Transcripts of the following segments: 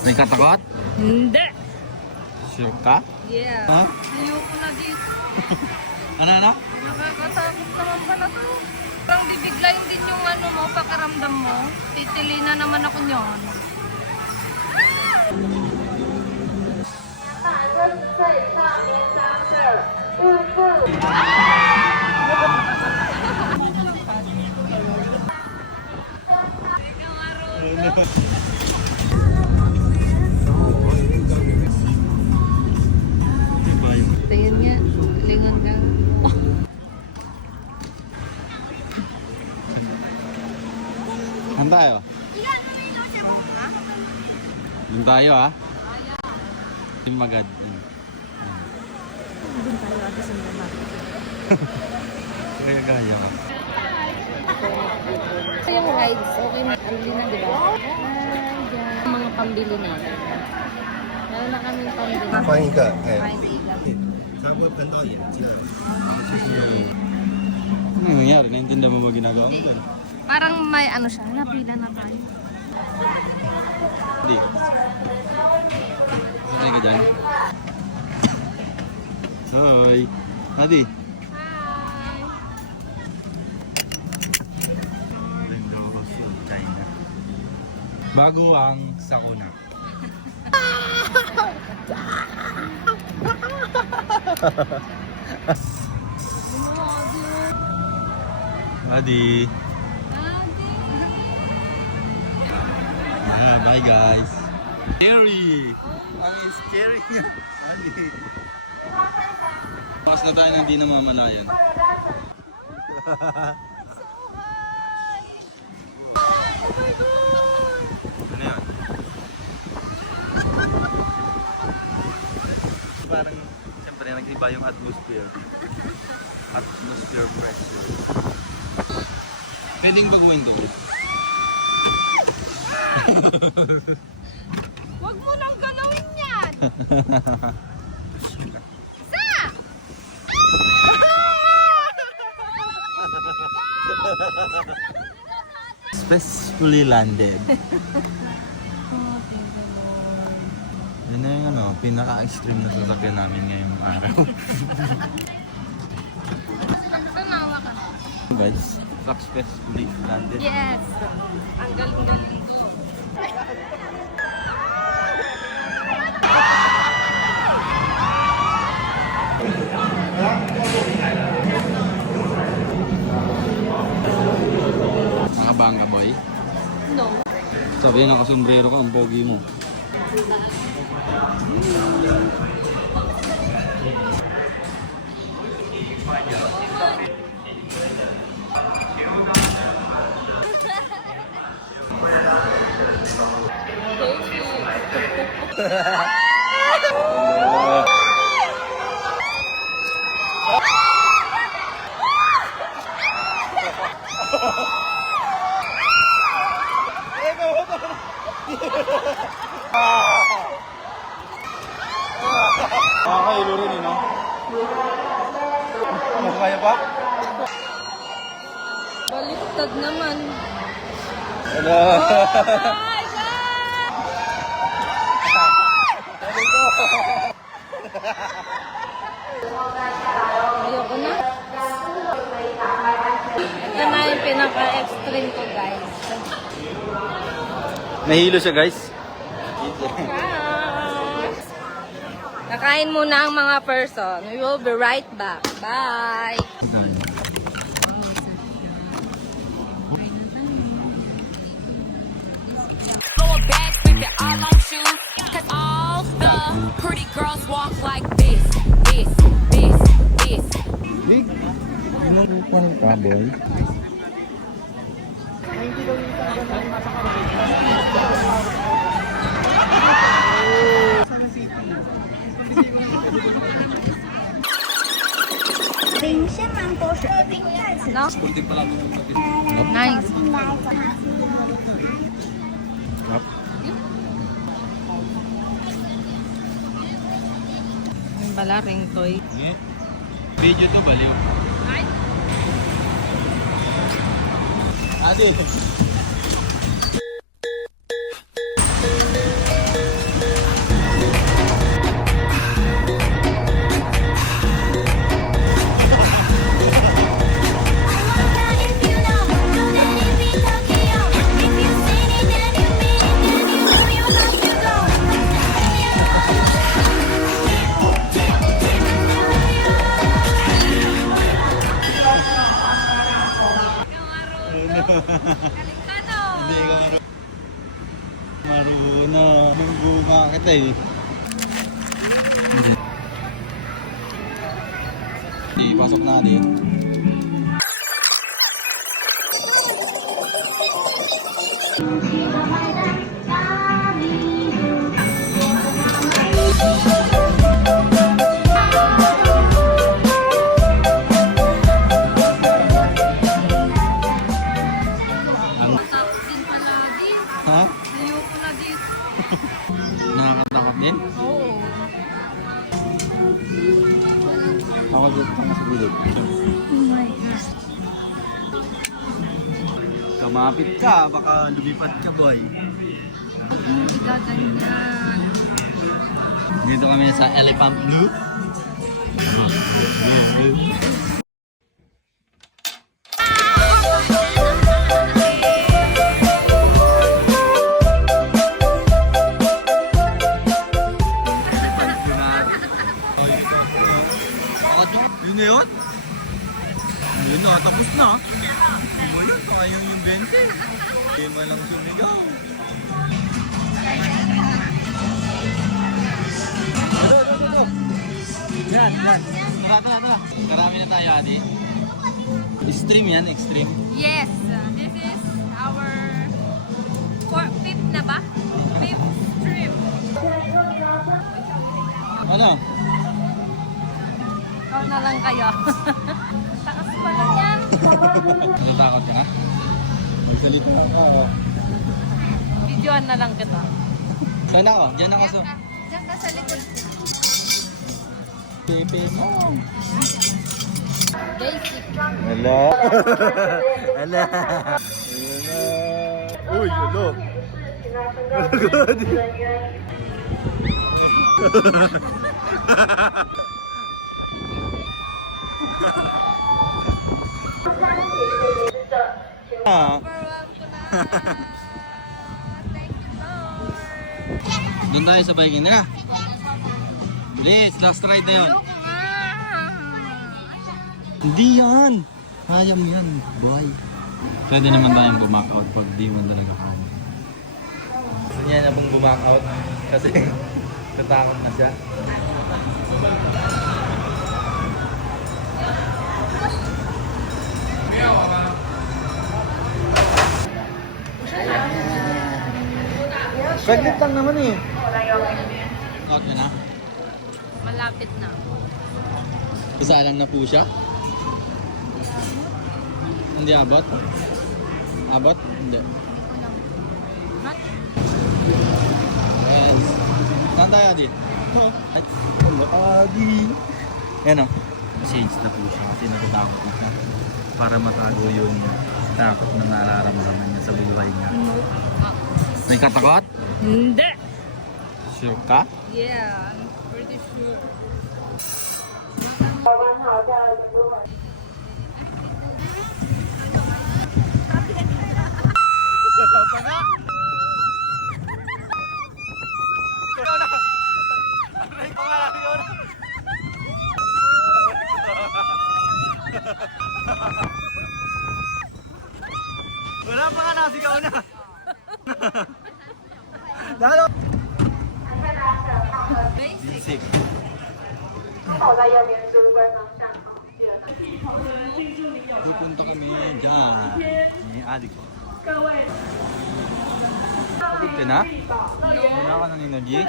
May katakot? Hindi. Sure ka? Yeah. Ha? Ayoko na dito. Ano? Nakakatakot naman pala to. Parang bibiglayin din yung ano mo, pakiramdam mo. Titili na naman ako nyon. Tingin nga, lingon ka. Saan tayo? Doon tayo ha? Yung magad. Doon tayo ate sa mga. Kaya gaya ka. So yung rides, okay na, alin na diba? Mga pambili natin. Meron na kami pambili. 换一个，哎， Fine iga. 它会喷到眼睛。 Ano nangyari? Naintindihan mo ba ginagawa mo dyan? Parang may ano siya, napila na tayo. Hindi. Hindi ka dyan. Hoy! Hadi! Hi! China. Bago ang sakuna. Hadi! Yeah, bye guys! Scary! Ang scary niya! Hadi! Pakas na tayo na hindi namamalayan. Ano yan? Parang, siyempre nag-iba yung atmosphere. Atmosphere pressure. Pwedeng baguhin doon. Huwag mo nang galawin yan! Sa! Successfully landed. Yan na yung ano, pinaka-extreme na sasakyan namin ngayong araw. Tanawa ka. Guys, successfully landed. Yes! Ang galing-galing. Nakabangga boy. No. Sabi nakasombrero ka, ang pogi mo. Nakakailo rin no? Ano kaya pa? Baliktad naman. Hello! Oh my God! Ayoko na. Ito na yung pinaka-extreme ko, guys. Nahilo siya guys. Kakain muna ang mga person. We will be right back. Bye! Going back, spend it all on shoes. Cause all the pretty girls walk like this, this, this, this. Ano pa ng kaboy? No? Nice. Yup. Yung balaring toy. Video to baliw. Ay! Adi. Hindi ka marunong. Nunggunga kita eh. Hindi, pasok natin. Tapos din pala din. Ha? Ayoko na dito. Nakakatakot din? Oo. Ako dito ka sa gilid. Oh my God. Kamapit ka, baka lumipad ka boy. Hindi gaganyan. Dito kami sa Elephant Loop. Yun na yun? Yun na, tapos na. Hindi mo yun, sayang yung 20. Hindi mo lang sumigaw. Ito. Yan. Tara. Karami na tayo, Adi. Extreme yan, extreme. Yes, this is our fifth na ba? Fifth trip. Ano? Ikaw na lang kayo. Takas pala yan. Natatakot ka na? Magsalita ako. Videoan na lang kita. Saan ako? Diyan ako sa... Diyan ka sa likod. Pepe mo. Basic. Hala. Hala. Uy, hello. Ah. Overwhelmed ko na. Thank you, Lord. Doon tayo sa biking nila. Bilis, last ride na yun. Ayoko nga. Hindi yan. Kaya mo yan, boy. Pwede naman tayong bumack out pag di mo talaga kaya. Gusto niya na pong bumack out kasi tatakot na siya. Pregnant lang naman eh. Out na na? Malapit na. Isa lang na po siya? Hindi abot? Abot? Hindi. Not Yes. Saan tayo, Adi? Ay, hello, Adi. Yan o. Change na po siya kasi natatakot na siya. Para matago yung takot na nararamdaman niya sa buhay niya. May katakot? Hindi. Sure ka? Yeah, I'm pretty sure. Wala pa nga! Ikaw na! Aray ko nga! Yun! Wala pa nga, nasigaw na! Lalo! Basic. Basic. Pupunta kami dyan. Ni adik ko. Pagod ka na? Wala ka ng energy?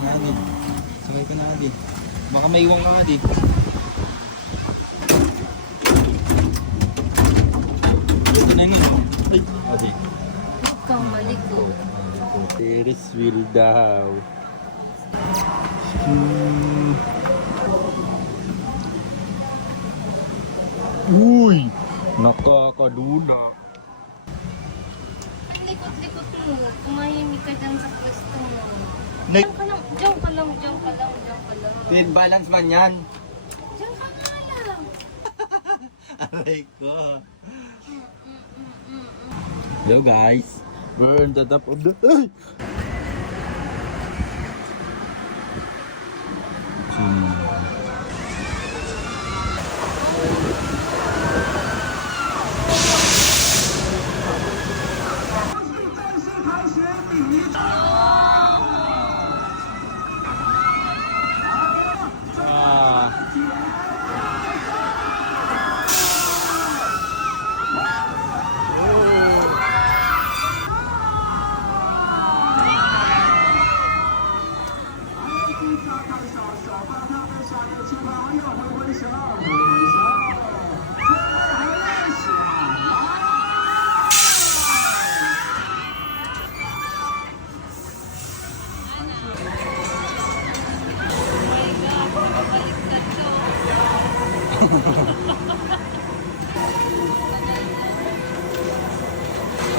Adi, sakay ka na, Adi. Baka may iwang ka, Adi. Ito na yun. Ay, Adi. Ikaw malikot. Ferris wheel daw. Uy! Nakakadula. Ang likot-likot mo. Tumahimik ka dyan sa pwesto mo. Like- Diyan ka lang, diyan ka lang, diyan ka lang, diyan ka lang. Pin balance man yan. Diyan ka nga lang. Aray ko. Hello guys. We're on the top of the... Ay!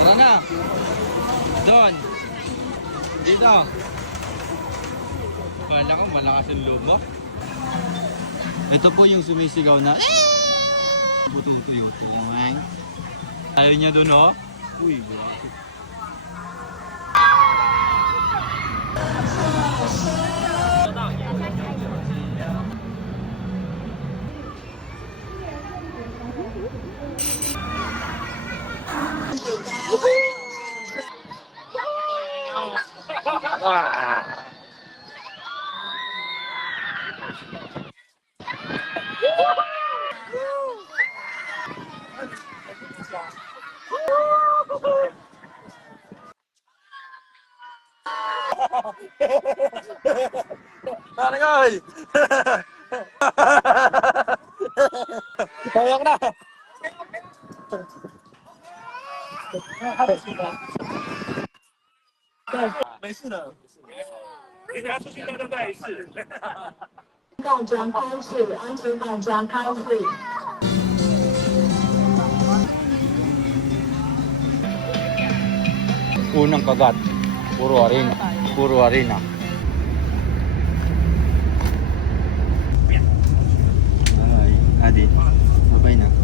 Tara na! Doon! Dito! Kala ko malakas yung loob mo. Ito po yung sumisigaw na bututuyo-tuyo naman. Ayaw niya doon oh. Uy, bakit? Barangay! Kayang na!到站开始，安全到站开始。 Unang kagat. Puro arena. Puro arena. Ay, Adi. Babay na.